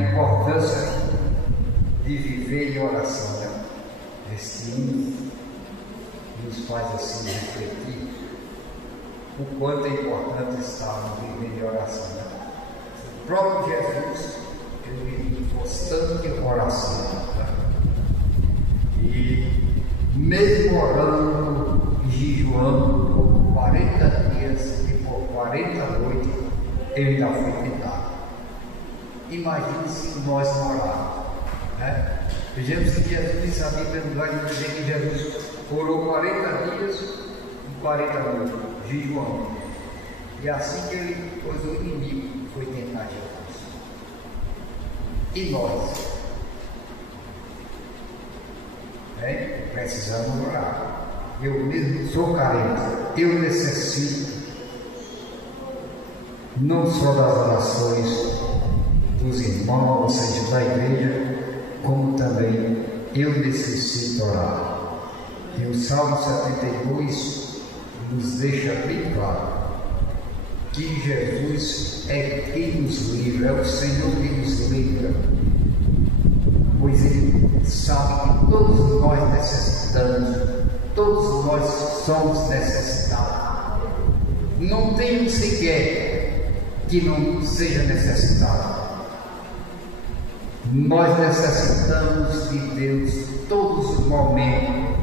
importância de viver em oração, né? Este hino nos faz assim refletir o quanto é importante estar no viver em oração, né? O próprio Jesus, ele vive constante oração, né? E mesmo orando e jejuando por 40 dias e por 40 noites, ele ainda foi tentado. Imagine se nós não orarmos, né? Vejamos que Jesus disse, a Bíblia nos vai dizer que Jesus orou 40 dias e 40 noites, jejuando. E assim que ele pôs o inimigo, foi tentar Jesus. E nós? Precisamos orar. Eu mesmo sou carente, eu necessito não só das orações dos irmãos, ou seja, da igreja, como também eu necessito orar. E o Salmo 72 nos deixa bem claro que Jesus é quem nos livra, é o Senhor que nos livra, pois Ele sabe que todos nós necessitamos, todos nós somos necessitados. Não tem um sequer que não seja necessitado. Nós necessitamos de Deus todos os momentos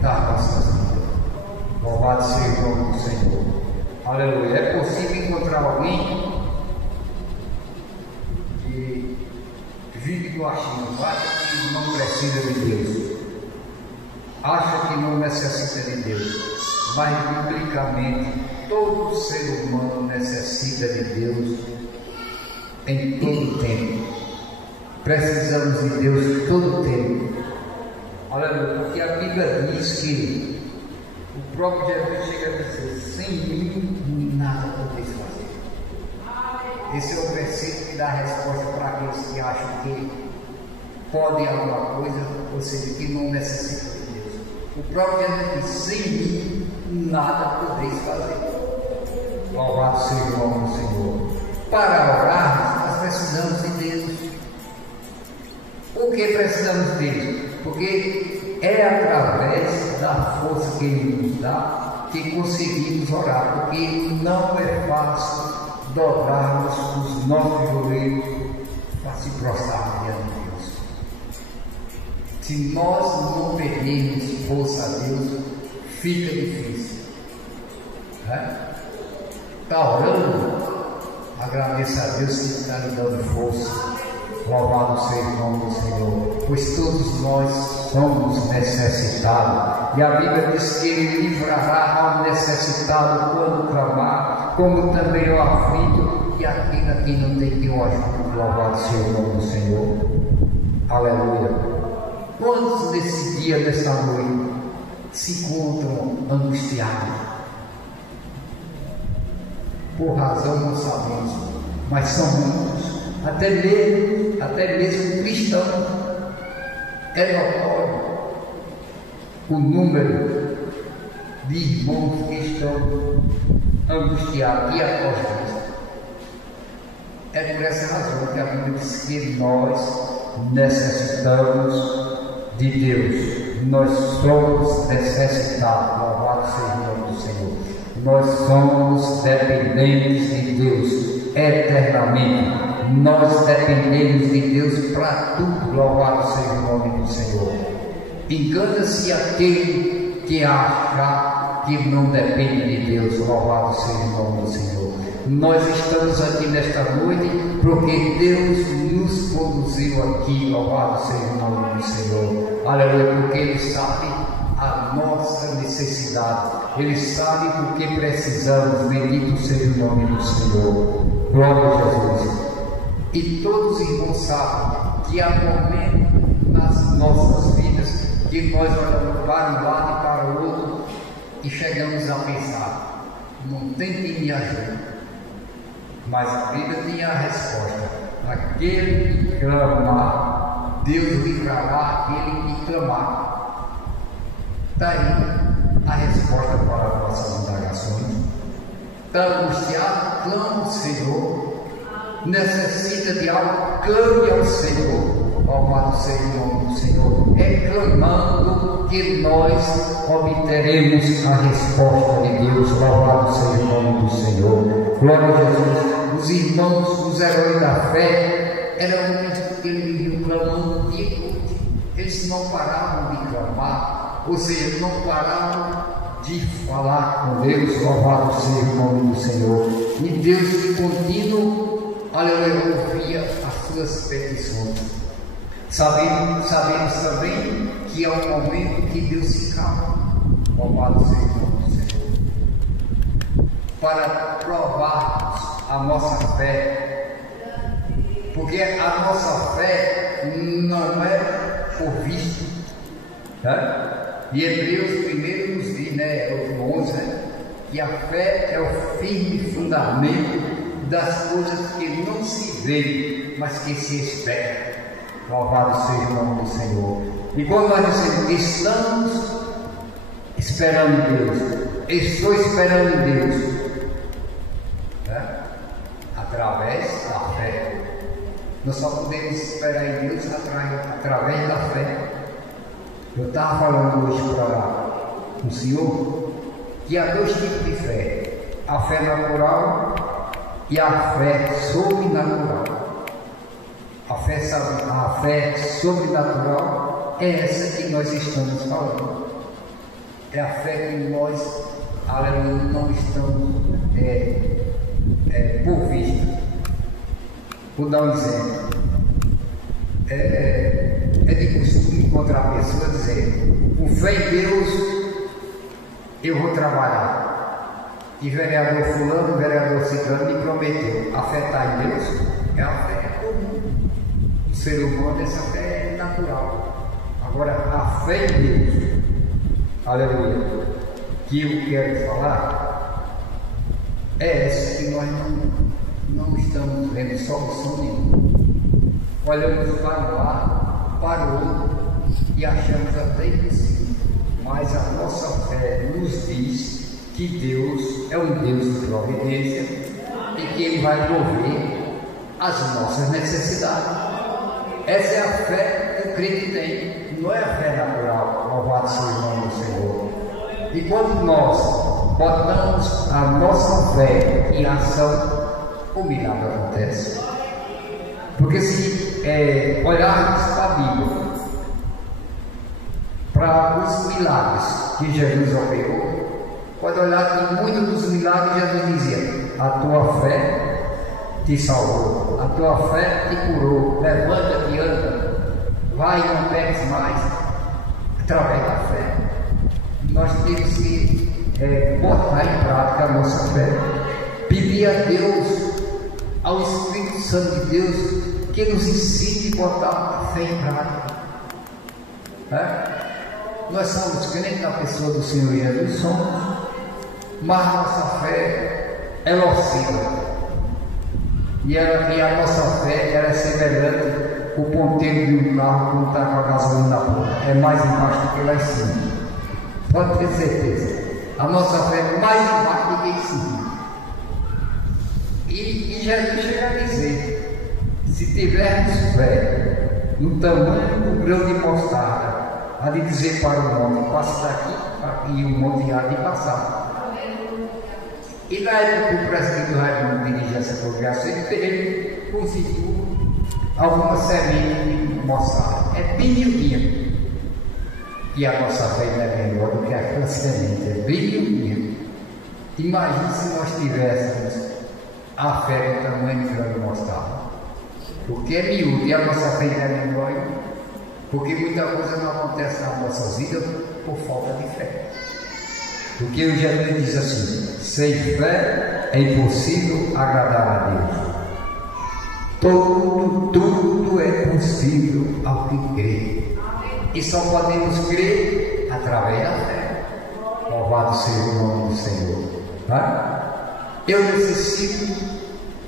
das nossas vidas. Louvado seja o nome do Senhor. Aleluia. É possível encontrar alguém que vive no achismo, acha que não precisa de Deus, acha que não necessita de Deus, mas biblicamente todo ser humano necessita de Deus em todo o tempo. Precisamos de Deus todo o tempo. Aleluia, porque a Bíblia diz que o próprio Jesus chega a dizer: sem mim nada podeis fazer. Esse é o versículo que dá a resposta para aqueles que acham que podem alguma coisa, ou seja, que não necessitam de Deus. O próprio Jesus diz: sem mim nada podeis fazer. Louvado seja o nome do Senhor. Para orarmos, nós precisamos de Deus. Por que precisamos dele? Porque é através da força que ele nos dá que conseguimos orar, porque não é fácil dobrarmos os nossos joelhos para se prostrar diante de Deus. Se nós não pedirmos força a Deus, fica difícil. Está orando? Agradeça a Deus que está lhe dando força. Louvado seja o nome do Senhor, pois todos nós somos necessitados, e a Bíblia diz que Ele livrará ao necessitado quando clamar, como também ao aflito e aquele a quem não tem quem o ajude. Louvado seja o nome do Senhor. Aleluia. Quantos nesse dia, nessa noite, se encontram angustiados? Por razão não sabemos, mas são muitos. Até mesmo cristão, é notório o número de irmãos que estão angustiados e apóstolos. É por essa razão que a Bíblia diz que nós necessitamos de Deus, nós somos necessitados. Louvado seja o nome do Senhor. Nós somos dependentes de Deus eternamente. Nós dependemos de Deus para tudo. Louvado seja o nome do Senhor. Engana-se aquele que acha que não depende de Deus. Louvado seja o nome do Senhor. Nós estamos aqui nesta noite porque Deus nos conduziu aqui. Louvado seja o nome do Senhor. Aleluia, porque Ele sabe a nossa necessidade. Ele sabe porque precisamos. Bendito seja o nome do Senhor. Glória a Jesus. E todos os irmãos sabem que há momentos nas nossas vidas que nós olhamos para um lado e para o outro e chegamos a pensar: não tem quem me ajude. Mas a Bíblia tem a resposta: aquele que clamar, Deus livrará aquele que clamar. Está aí a resposta para as nossas indagações. Está angustiado? Clama ao Senhor. necessita de algo, clame ao Senhor. Louvado seja o nome do Senhor. É clamando que nós obteremos a resposta de Deus. Louvado seja o nome do Senhor. Glória a Jesus. Os irmãos, os heróis da fé, eram muito que eles viviam clamando dia e noite. Eles não paravam de clamar, ou seja, não paravam de falar com Deus. Louvado seja o nome do Senhor. E Deus de contínuo, aleluia, ouvia as suas petições. Sabemos também que é um momento que Deus se cala. Louvado seja o nome do Senhor. Para provarmos a nossa fé. Porque a nossa fé não é por visto. Né? E Hebreus primeiro nos diz, o 11, que a fé é o firme fundamento das coisas que não se veem, mas que se esperam. Louvado seja o nome do Senhor. E quando nós dizemos, estamos esperando em Deus, estou esperando em Deus, né? Através da fé. Nós só podemos esperar em Deus através da fé. Eu estava falando hoje para o senhor que há dois tipos de fé: a fé natural e a fé sobrenatural. A fé sobrenatural é essa que nós estamos falando. É a fé que nós, aleluia, não estamos por vista. Vou dar um exemplo. É de costume encontrar pessoas dizendo: com fé em Deus eu vou trabalhar. E vereador fulano, vereador ciclano me prometeu. A fé está em Deus? É a fé comum. O ser humano, essa fé é natural. Agora, a fé em Deus, aleluia, que eu quero falar, é essa que nós não estamos vendo solução nenhuma. Olhamos para um lado, para o outro e achamos até impossível. Mas a nossa fé nos diz que Deus é um Deus de providência e que Ele vai prover as nossas necessidades. Essa é a fé que o crente tem, não é a fé natural. Louvado seja o nome do Senhor. E quando nós botamos a nossa fé em ação, o milagre acontece. Porque se olharmos para a Bíblia, para os milagres que Jesus operou, pode olhar que muitos dos milagres Jesus dizia: a tua fé te salvou, a tua fé te curou, levanta-te e anda, vai e não peques mais, através da fé. Nós temos que botar em prática a nossa fé, pedir a Deus, ao Espírito Santo de Deus, que nos ensine a botar a fé em prática. Nós somos crentes na pessoa do Senhor Jesus, mas a nossa fé, ela oscila. E a nossa fé, ela é semelhante ao ponteiro de um carro quando está com a gasolina na ponta. É mais embaixo do que lá em cima. Pode ter certeza. A nossa fé é mais embaixo do que em cima. E Jesus chega a dizer: se tivermos fé no tamanho do grão de mostarda, há de dizer para o monte: passa daqui, e o monte há de passar. E na época que o presbítero Raimundo dirigia essa congregação, ele conseguiu alguma semente de mostarda. É bem miudinha. E a nossa fé ainda é melhor do que aquela semente, é bem miudinha. Imagine se nós tivéssemos a fé do tamanho do grão de mostarda. Porque é miúdo e a nossa fé ainda é menor. Porque muita coisa não acontece na nossa vida por falta de fé. Porque o Jesus diz assim: sem fé é impossível agradar a Deus. Tudo é possível ao que crê. E só podemos crer através da fé. Louvado seja o nome do Senhor. Tá? Eu necessito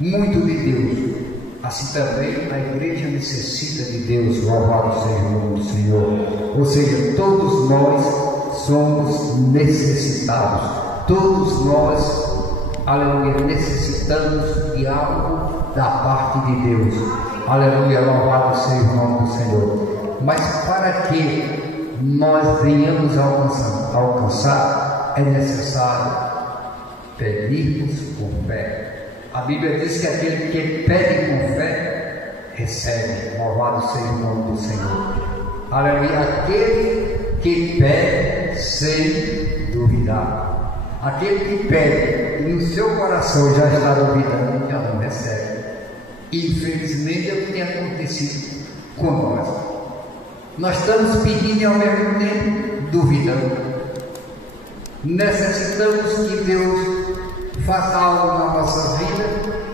muito de Deus. Assim também a igreja necessita de Deus. Louvado seja o nome do Senhor. Ou seja, todos nós somos necessitados. Todos nós, aleluia, necessitamos de algo da parte de Deus. Aleluia, louvado seja o nome do Senhor. Mas para que nós venhamos a alcançar, é necessário pedirmos com fé. A Bíblia diz que aquele que pede com fé, recebe. Louvado seja o nome do Senhor. Aleluia, aquele que pede sem duvidar. Aquele que pede e no seu coração já está duvidando, já não recebe. Infelizmente é o que tem acontecido com nós. Nós estamos pedindo e ao mesmo tempo duvidando. Necessitamos que Deus faça algo na nossa vida,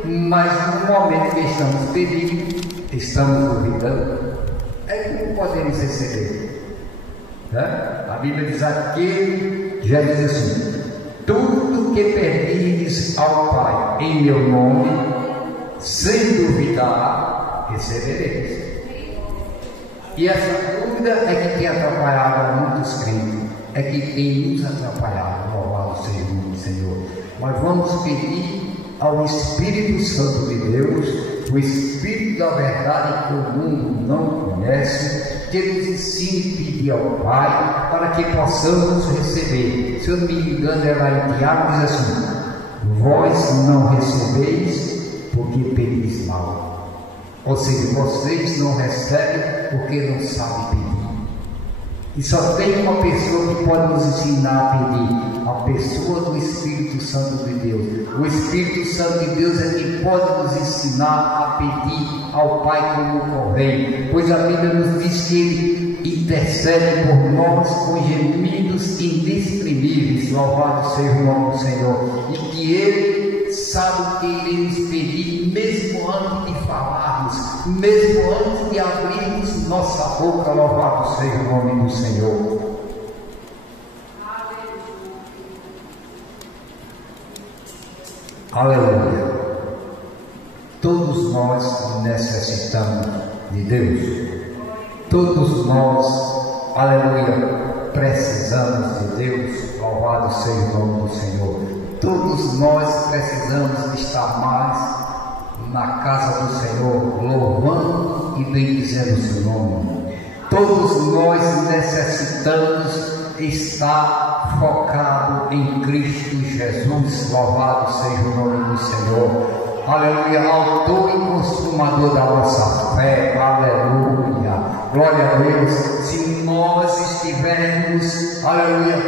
mas no momento que estamos pedindo, estamos duvidando. É como podemos receber? A Bíblia diz: aquele, já diz assim: tudo que pedires ao Pai em meu nome, sem duvidar, recebereis. E essa dúvida é que tem atrapalhado muitos crentes, é que tem nos atrapalhado. Louvado seja o nome do Senhor. Mas vamos pedir ao Espírito Santo de Deus, o Espírito da verdade que o mundo não conhece, que nos ensine a pedir ao Pai para que possamos receber. Se eu não me engano, é lá em Tiago, diz assim: vós não recebeis porque pedis mal. Ou seja, vocês não recebem porque não sabem pedir. E só tem uma pessoa que pode nos ensinar a pedir: a pessoa do Espírito Santo de Deus. O Espírito Santo de Deus é quem pode nos ensinar a pedir ao Pai como convém, pois a Bíblia nos diz que Ele intercede por nós com gemidos inexprimíveis. Louvado seja o nome do Senhor. E que Ele sabe o que iremos pedir, mesmo antes de falarmos, mesmo antes de abrirmos nossa boca. Louvado seja o nome do Senhor. Aleluia. Todos nós necessitamos de Deus. Todos nós, aleluia, precisamos de Deus. Louvado seja o nome do Senhor. Todos nós precisamos estar mais na casa do Senhor, louvando e bendizendo o seu nome. Todos nós necessitamos estar focado em Cristo Jesus. Louvado seja o nome do Senhor. Aleluia, autor e consumador da nossa fé. Aleluia, glória a Deus. Se nós estivermos, aleluia,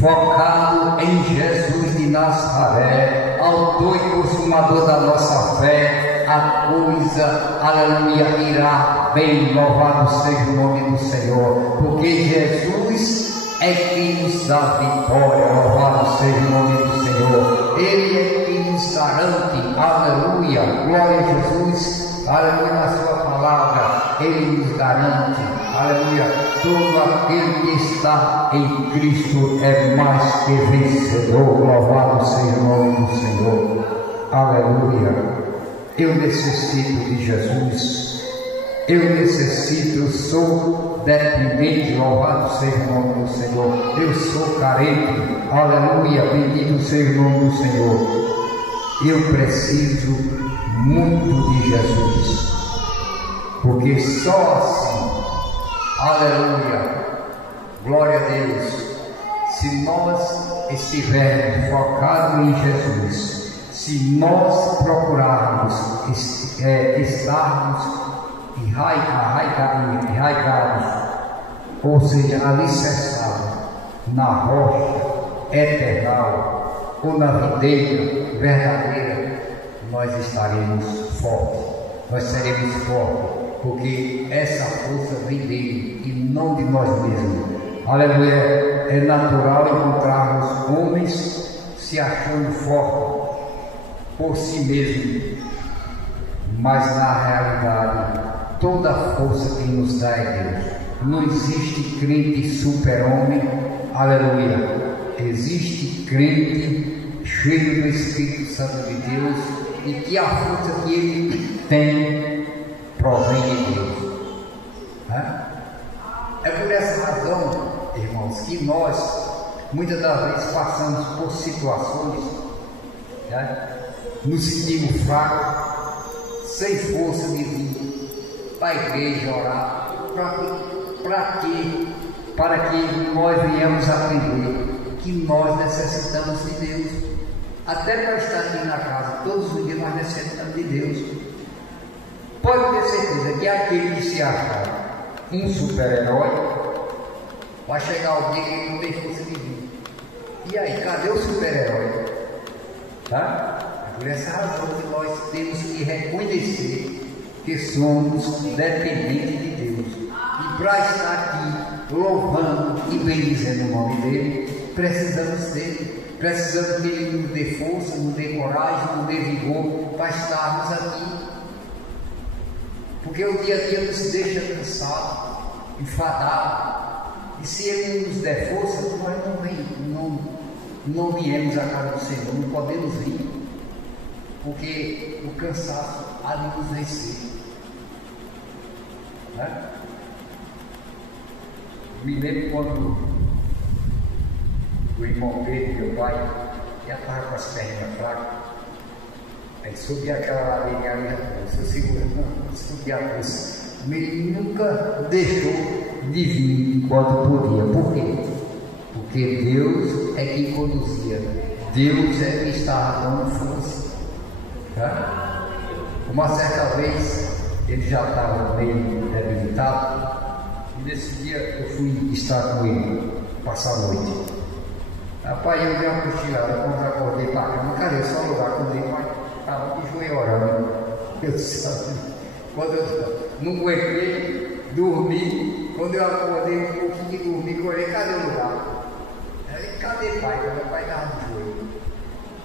focado em Jesus de Nazaré, autor e consumador da nossa fé, a coisa, aleluia, irá bem. Louvado seja o nome do Senhor, porque Jesus é quem nos dá vitória. Louvado seja o nome do Senhor. Ele é quem nos garante, aleluia, glória a Jesus, aleluia, na sua palavra, Ele nos garante, aleluia, todo aquele que está em Cristo é mais que vencedor. Louvado seja o nome do Senhor, aleluia. Eu necessito de Jesus, eu necessito, eu sou dependente. Louvado seja o nome do Senhor. Eu sou carente, aleluia, bendito seja o nome do Senhor. Eu preciso muito de Jesus, porque só assim, aleluia, glória a Deus, se nós estivermos focados em Jesus, se nós procurarmos estarmos enraizados, ou seja, alicerçados na rocha eterna ou na videira verdadeira, nós estaremos fortes, nós seremos fortes, porque essa força vem dele e não de nós mesmos. Aleluia. É natural encontrarmos homens se achando fortes por si mesmos, mas na realidade toda a força que nos dá é Deus. Não existe crente super-homem, aleluia. Existe crente cheio do Espírito Santo de Deus e que a força que ele tem provém de Deus. É por essa razão, irmãos, que nós muitas das vezes passamos por situações nos sentimos fracos, sem força de vir para a igreja orar. Para quê? Para que nós venhamos aprender que nós necessitamos de Deus. Até para estar aqui na casa, todos os dias nós necessitamos de Deus. Pode ter certeza que aquele que se acha um super-herói, vai chegar o dia que ele não tem força de vir. E aí, cadê o super-herói? Tá? Por essa razão que nós temos que reconhecer que somos dependentes de Deus. E para estar aqui louvando e bendizendo o nome dele, precisamos dele. Precisamos que ele nos dê força, nos dê coragem, nos dê vigor para estarmos aqui. Porque o dia a dia nos deixa cansados, enfadados. E se ele nos der força, nós não viemos à casa do Senhor, não podemos vir. Porque o cansaço há de nos vencer. Né? Me lembro quando o irmão Pedro, meu pai, já estava com as pernas fracas. Aí subia aquela ladeira ali, eu segurando, subia a força. Ele nunca deixou de vir enquanto podia. Por quê? Porque Deus é quem conduzia. Deus é quem estava dando força. Tá? Uma certa vez, ele já estava meio debilitado. E nesse dia eu fui estar com ele, passar a noite. Rapaz, eu dei uma cochilada, quando eu acordei para a cama, cadê só o lugar? Quando ele estava de joelho orando. Eu disse, quando eu não aguentei, dormi. Quando eu acordei um pouquinho de dormir, eu olhei, cadê o lugar? Aí, cadê o pai? Meu pai estava de joelho.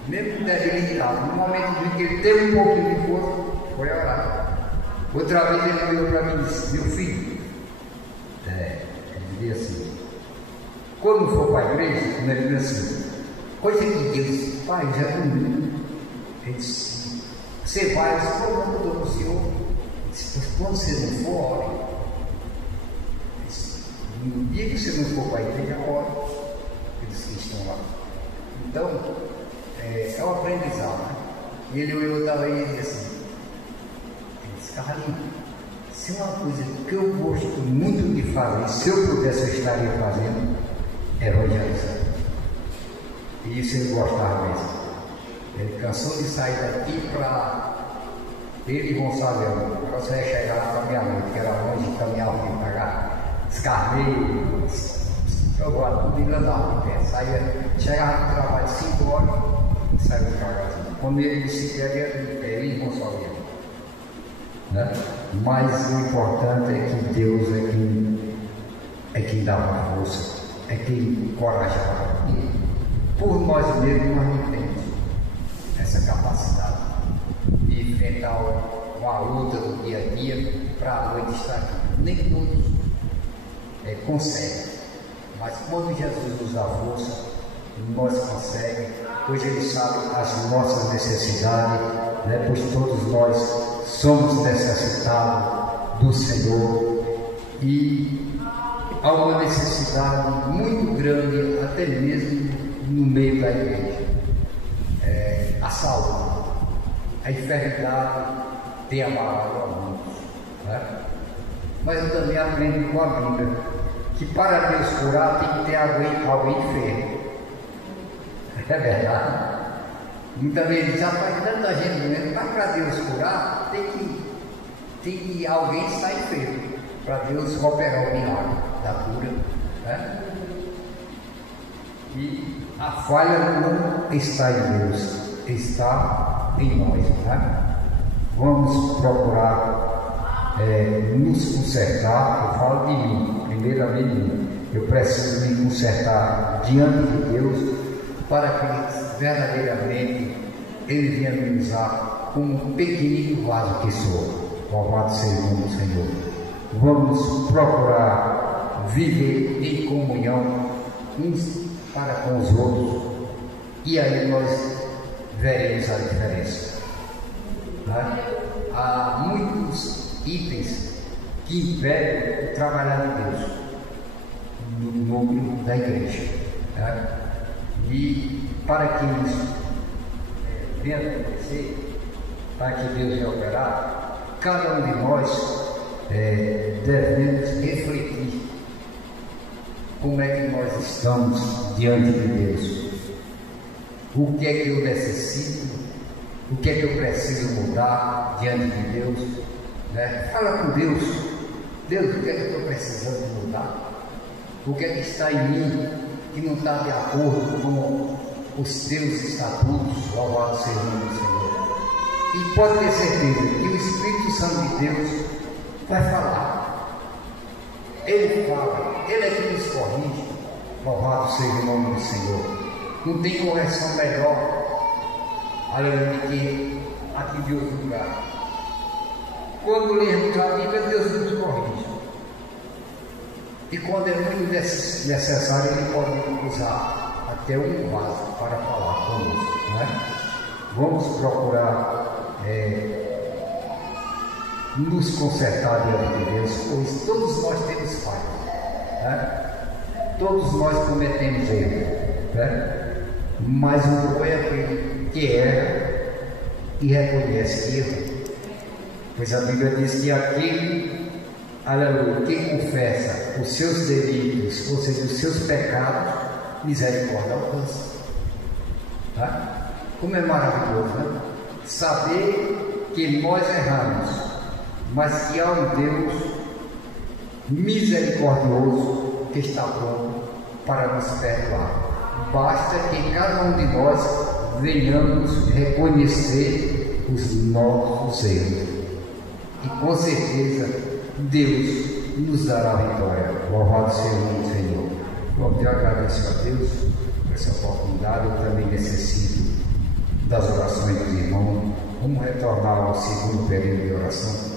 Mesmo debilitado, no momento em que ele teve um pouquinho de força, foi orar. Outra vez ele olhou para mim e disse, meu filho, ele dizia assim, quando for para a igreja, ele disse assim, coisa que Deus faz, já dormiu. Ele disse, você vai, eu disse, não estou com o senhor. Ele disse, quando você não for, ore. Ele disse, no dia que você não for para a igreja, ore. Eles que estão lá. Então, é um aprendizado. Né? E ele olhou também e disse assim, ele disse, Carlinhos, se uma coisa que eu gosto muito de fazer, se eu pudesse, eu estaria fazendo, é evangelizar. E isso ele gostava mesmo. Ele cansou de sair daqui para ele e Gonçalves. Agora você ia chegar lá para meia-noite, que era longe, caminhava aqui para cá, escarneio, eu gosto tudo e andava em pé. Saía, chegava no trabalho 5 horas e saía para casa. Quando ele disse que ele e Gonçalves. Né? Mas o importante é que Deus é quem dá uma força, é quem encorajava. Por nós mesmos nós não temos essa capacidade de enfrentar uma luta do dia a dia para a noite estar aqui. Nem todos conseguem, mas quando Jesus nos dá força, nós conseguimos, pois Ele sabe as nossas necessidades, né? Pois todos nós somos necessitados do Senhor e há uma necessidade muito grande, até mesmo no meio da igreja. A saúde, a enfermidade tem abalado a muitos, né? Mas eu também aprendo com a Bíblia que para Deus curar tem que ter alguém enfermo. É verdade. Muitas vezes diz, rapaz, tanta gente doente, mas para Deus curar tem que alguém estar enfermo para Deus operar o milagre da cura, né? E a falha não está em Deus, está em nós, né? Vamos procurar nos consertar. Eu falo de mim, primeiramente de mim. Eu preciso me consertar diante de Deus para que verdadeiramente Ele venha me usar como um pequenino vaso que sou. Louvado seja o nome do Senhor. Vamos procurar viver em comunhão uns para com os outros e aí nós veremos a diferença. Né? Há muitos itens que impedem o trabalhar de Deus no número da igreja. Né? E para que isso venha acontecer, para que Deus venha operar, cada um de nós devemos refletir como é que nós estamos diante de Deus. O que é que eu necessito? O que é que eu preciso mudar diante de Deus? Né? Fala com Deus. Deus, o que é que eu estou precisando de mudar? O que é que está em mim que não está de acordo com os teus estatutos? Louvado seja o nome do Senhor. E pode ter certeza que o Espírito Santo de Deus vai falar. Ele fala, Ele é que nos corrige. Louvado seja o nome do Senhor. Não tem correção melhor, além de que aqui de outro lugar. Quando lemos a Bíblia, Deus nos corrige. E quando é muito necessário, Ele pode usar até um vaso para falar conosco. Né? Vamos procurar nos consertar diante de Deus, pois todos nós temos falhas. Né? Todos nós cometemos erros. Né? Mas o bom é aquele que erra e reconhece que erra. Pois a Bíblia diz que aquele, aleluia, que confessa os seus delitos, ou seja, os seus pecados, misericórdia alcança. Tá? Como é maravilhoso, né? Saber que nós erramos, mas que há um Deus misericordioso que está pronto para nos perdoar. Basta que cada um de nós venhamos reconhecer os nossos erros. E com certeza Deus nos dará a vitória. Louvado seja o nome do Senhor. Bom, eu agradeço a Deus por essa oportunidade. Eu também necessito das orações dos irmãos. Vamos retornar ao segundo período de oração.